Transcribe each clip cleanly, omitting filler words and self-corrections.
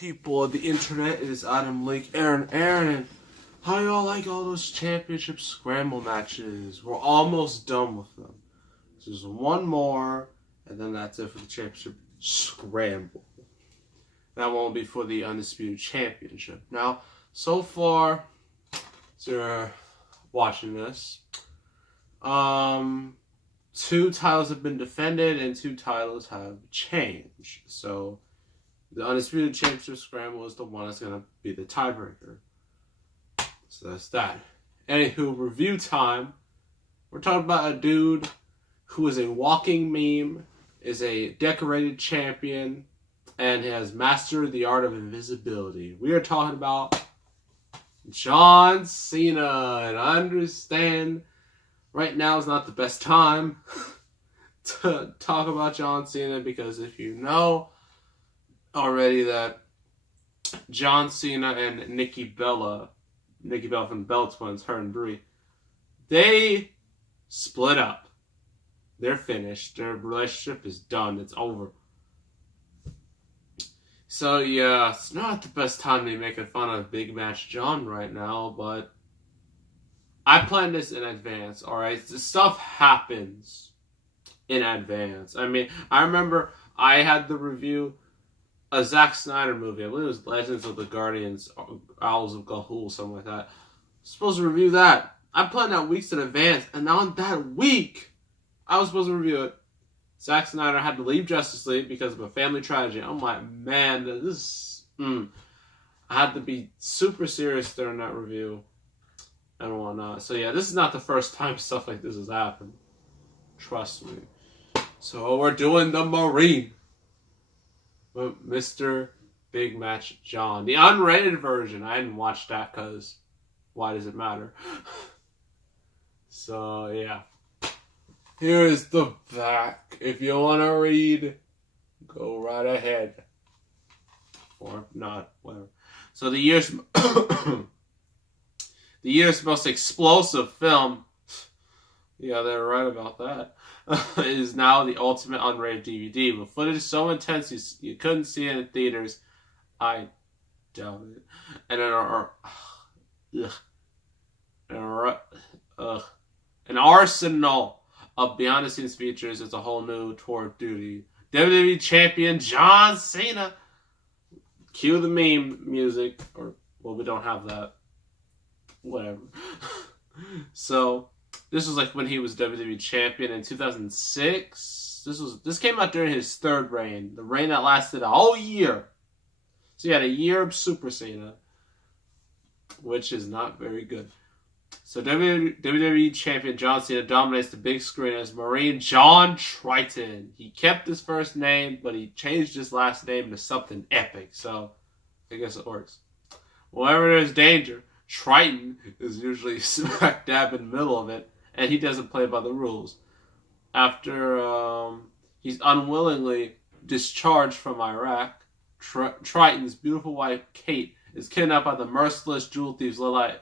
People of the internet? It is Adam Link, Aaron, and how y'all like all those championship scramble matches? We're almost done with them. There's one more, and then that's it for the championship scramble. That won't be for the Undisputed Championship. Now, so far, so you're watching this, 2 titles have been defended and 2 titles have changed. So, the Undisputed Championship Scramble is the one that's going to be the tiebreaker. So that's that. Anywho, review time. We're talking about a dude who is a walking meme, is a decorated champion, and has mastered the art of invisibility. We are talking about John Cena. And I understand right now is not the best time to talk about John Cena, because if you know already that John Cena and Nikki Bella from Bella Twins, her and Brie, they split up. They're finished. Their relationship is done. It's over. So yeah, it's not the best time to be making fun of Big Match John right now, but I planned this in advance, alright? This stuff happens in advance. I mean, I remember I had the review a Zack Snyder movie. I believe it was Legends of the Guardians, Owls of Ga'Hoole, something like that. I was supposed to review that. I planned that weeks in advance, and on that week, I was supposed to review it. Zack Snyder had to leave Justice League because of a family tragedy. I'm like, man, this I had to be super serious during that review and whatnot. So yeah, this is not the first time stuff like this has happened. Trust me. So we're doing the Marine. Mr. Big Match John. The unrated version. I didn't watch that because why does it matter? So, yeah. Here is the back. If you want to read, go right ahead. Or not, whatever. So, the year's most explosive film, yeah, they're right about that, is now the ultimate unrated DVD. With footage so intense you couldn't see it in theaters. I doubt it. And an arsenal of behind-the-scenes features is a whole new tour of duty. WWE Champion John Cena. Cue the meme music. Or, well, we don't have that. Whatever. So, this was like when he was WWE Champion in 2006. This came out during his third reign. The reign that lasted a whole year. So he had a year of SUPERCENA, which is not very good. So WWE Champion John Cena dominates the big screen as Marine John Triton. He kept his first name, but he changed his last name to something epic. So I guess it works. Whenever there's danger, Triton is usually smack dab in the middle of it, and he doesn't play by the rules. After he's unwillingly discharged from Iraq, Triton's beautiful wife, Kate, is kidnapped by the merciless jewel thieves led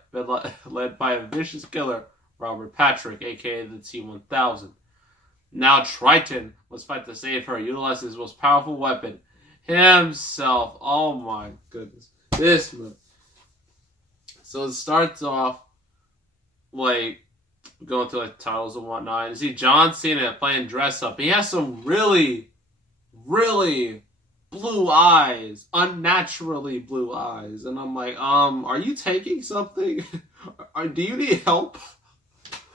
by a vicious killer, Robert Patrick, a.k.a. the T-1000. Now Triton must fight to save her, utilizing his most powerful weapon, himself. Oh my goodness. This movie. So it starts off, like, going through, like, titles and whatnot. You see John Cena playing dress-up. He has some really, really blue eyes. Unnaturally blue eyes. And I'm like, are you taking something? Do you need help?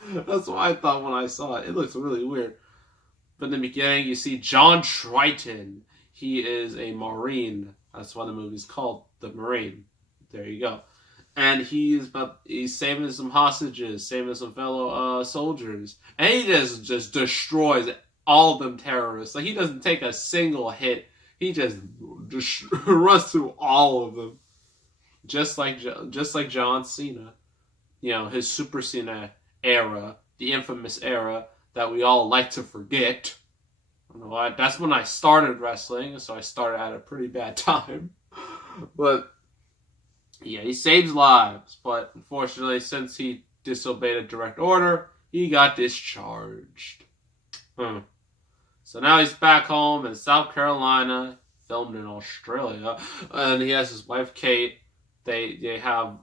That's what I thought when I saw it. It looks really weird. But in the beginning, you see John Triton. He is a Marine. That's why the movie's called The Marine. There you go. And he's saving some hostages, saving some fellow soldiers. And he just destroys all of them terrorists. Like, he doesn't take a single hit. He just runs through all of them. Just like John Cena. You know, his SUPERCENA era, the infamous era that we all like to forget. I don't know why. That's when I started wrestling, so I started at a pretty bad time. But yeah, he saves lives, but unfortunately, since he disobeyed a direct order, he got discharged. So now he's back home in South Carolina, filmed in Australia, and he has his wife Kate. They have a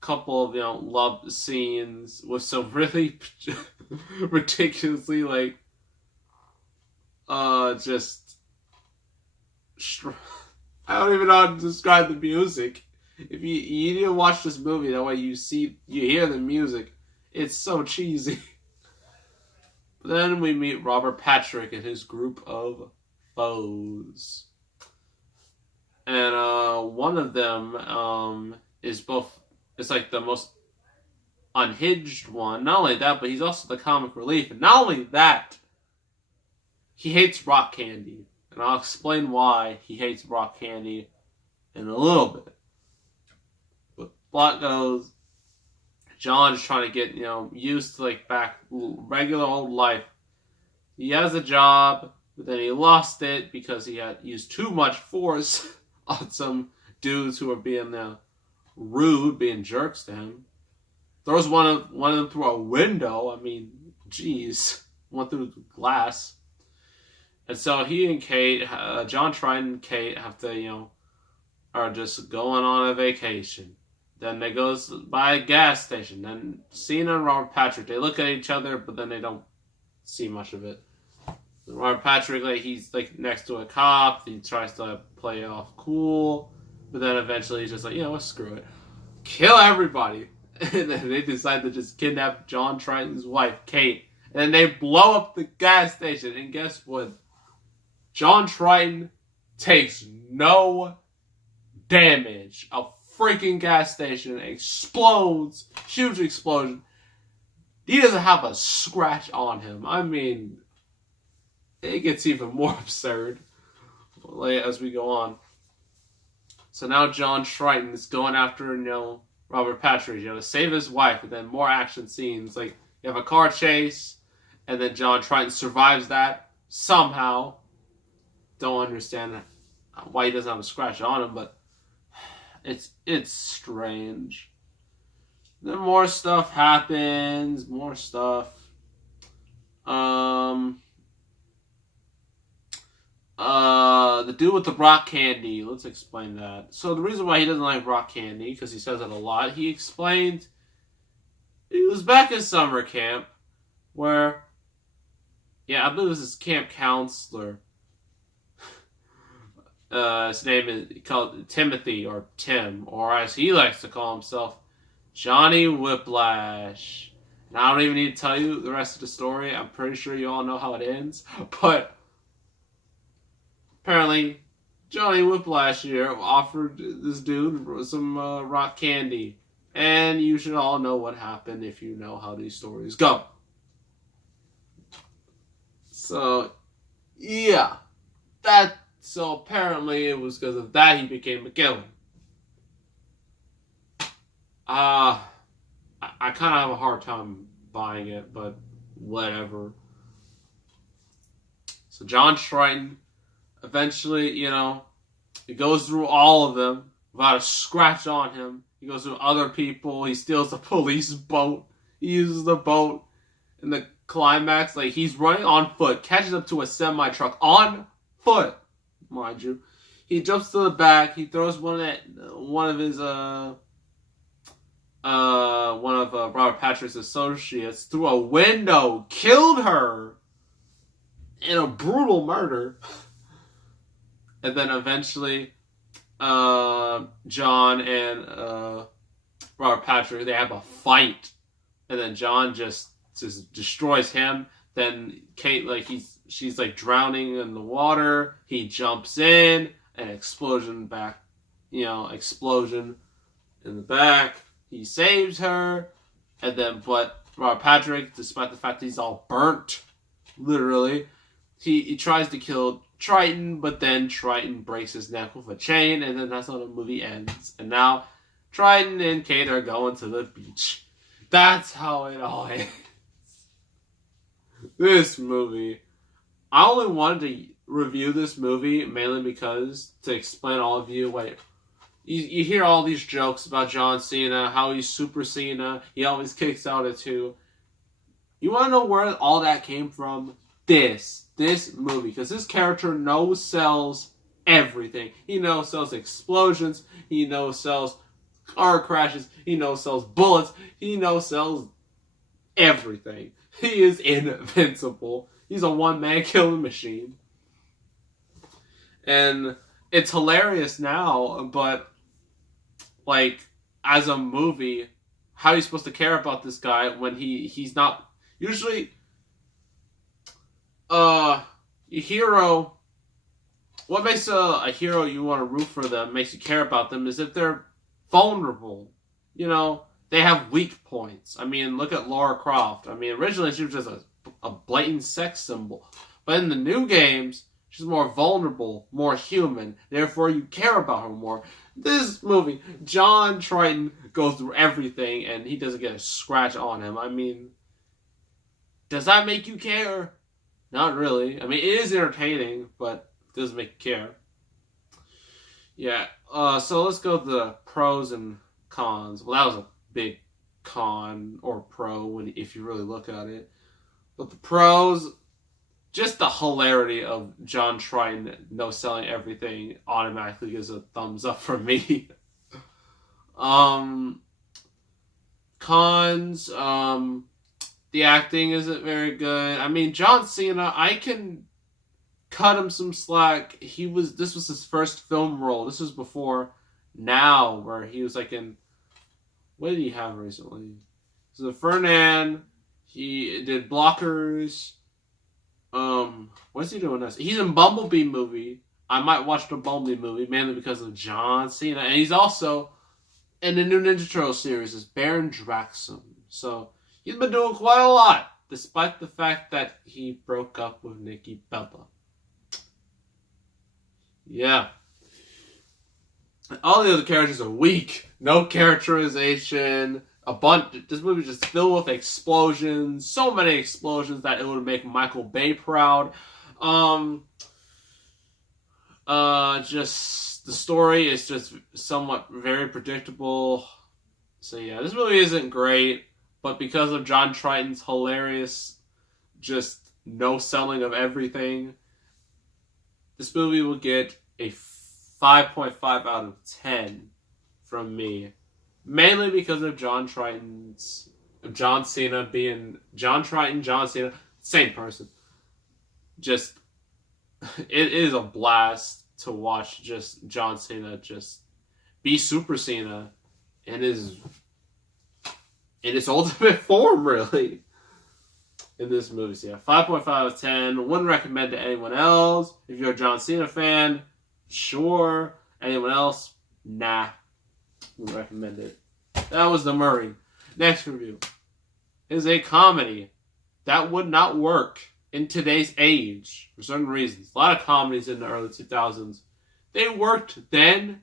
couple of love scenes with some really ridiculously just I don't even know how to describe the music. If you need to watch this movie, that way you hear the music. It's so cheesy. But then we meet Robert Patrick and his group of foes. And one of them is like the most unhinged one. Not only that, but he's also the comic relief. And not only that, he hates rock candy. And I'll explain why he hates rock candy in a little bit. But plot goes, John's trying to get, used to back regular old life. He has a job, but then he lost it because he had used too much force on some dudes who are being rude, being jerks to him. Throws one of them through a window. I mean, jeez, went through the glass. And so he and Kate, John Triton and Kate have to, are just going on a vacation. Then they go by a gas station. Then Cena and Robert Patrick, they look at each other, but then they don't see much of it. Robert Patrick, he's next to a cop. He tries to play it off cool, but then eventually he's just screw it, kill everybody. And then they decide to just kidnap John Triton's wife, Kate, and then they blow up the gas station. And guess what? John Triton takes no damage. A freaking gas station explodes. Huge explosion. He doesn't have a scratch on him. I mean, it gets even more absurd as we go on. So now John Triton is going after, Robert Patrick, to save his wife. And then more action scenes. You have a car chase, and then John Triton survives that somehow. Don't understand why he doesn't have a scratch on him, but it's strange. Then more stuff happens. More stuff. The dude with the rock candy. Let's explain that. So the reason why he doesn't like rock candy, because he says it a lot. He explained he was back in summer camp, where, I believe it was his camp counselor. His name is called Timothy, or Tim, or as he likes to call himself, Johnny Whiplash. And I don't even need to tell you the rest of the story. I'm pretty sure you all know how it ends. But apparently, Johnny Whiplash here offered this dude some rock candy. And you should all know what happened if you know how these stories go. So, yeah. So apparently it was because of that he became a killer. I kind of have a hard time buying it, but whatever. So John Triton, eventually, he goes through all of them without a scratch on him. He goes through other people. He steals the police boat. He uses the boat in the climax. He's running on foot, catches up to a semi-truck on foot. Mind you, he jumps to the back. He throws one of Robert Patrick's associates through a window, killed her in a brutal murder, and then eventually, John and Robert Patrick, they have a fight, and then John just destroys him. Then Kate, she's drowning in the water. He jumps in, an explosion explosion in the back. He saves her, and then, but Robert Patrick, despite the fact that he's all burnt, literally, he tries to kill Triton, but then Triton breaks his neck with a chain, and then that's how the movie ends. And now Triton and Kate are going to the beach. That's how it all ends. This movie, I only wanted to review this movie mainly because to explain all of you, you hear all these jokes about John Cena, how he's SUPERCENA, he always kicks out at 2. You want to know where all that came from? This movie, because this character no sells everything. He sells explosions. He sells car crashes. He sells bullets. He sells everything. He is invincible. He's a one-man killing machine. And it's hilarious now, but like as a movie, how are you supposed to care about this guy when he's not usually a hero? What makes a hero you want to root for them, makes you care about them, is if they're vulnerable. They have weak points. I mean, look at Lara Croft. I mean, originally she was just a blatant sex symbol. But in the new games, she's more vulnerable, more human. Therefore, you care about her more. This movie, John Triton goes through everything, and he doesn't get a scratch on him. I mean, does that make you care? Not really. I mean, it is entertaining, but it doesn't make you care. Yeah, so let's go to the pros and cons. Well, that was a big con or pro if you really look at it. But the pros, just the hilarity of John Triton no-selling everything automatically gives a thumbs up for me. Cons, the acting isn't very good. I mean, John Cena, I can cut him some slack. This was his first film role. This was before Now, where he was like in, what did he have recently? So the Fernand, he did Blockers. What's he doing next? He's in Bumblebee movie. I might watch the Bumblebee movie mainly because of John Cena, and he's also in the new Ninja Turtle series as Baron Draxum. So he's been doing quite a lot, despite the fact that he broke up with Nikki Bella. Yeah. All the other characters are weak. No characterization. This movie is just filled with explosions. So many explosions that it would make Michael Bay proud. Just the story is just somewhat very predictable. So yeah, this movie isn't great, but because of John Triton's hilarious, just no selling of everything, this movie will get a 5.5 out of 10 from me. Mainly because of John Cena being John Triton, John Cena, same person. Just, it is a blast to watch just John Cena just be Super Cena in his ultimate form, really, in this movie. So yeah, 5.5 out of 10. Wouldn't recommend to anyone else. If you're a John Cena fan, sure. Anyone else? Nah. Wouldn't recommend it. That was The Murray. Next review is a comedy that would not work in today's age for certain reasons. A lot of comedies in the early 2000s, they worked then.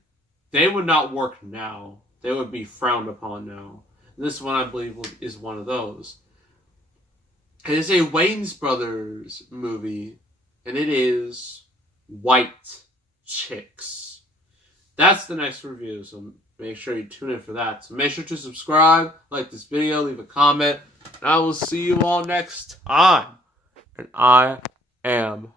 They would not work now. They would be frowned upon now. And this one, I believe, is one of those. It is a Wayans Brothers movie, and it is White Chicks. That's the next review, so make sure you tune in for that. So make sure to subscribe, like this video, leave a comment, and I will see you all next time. And I am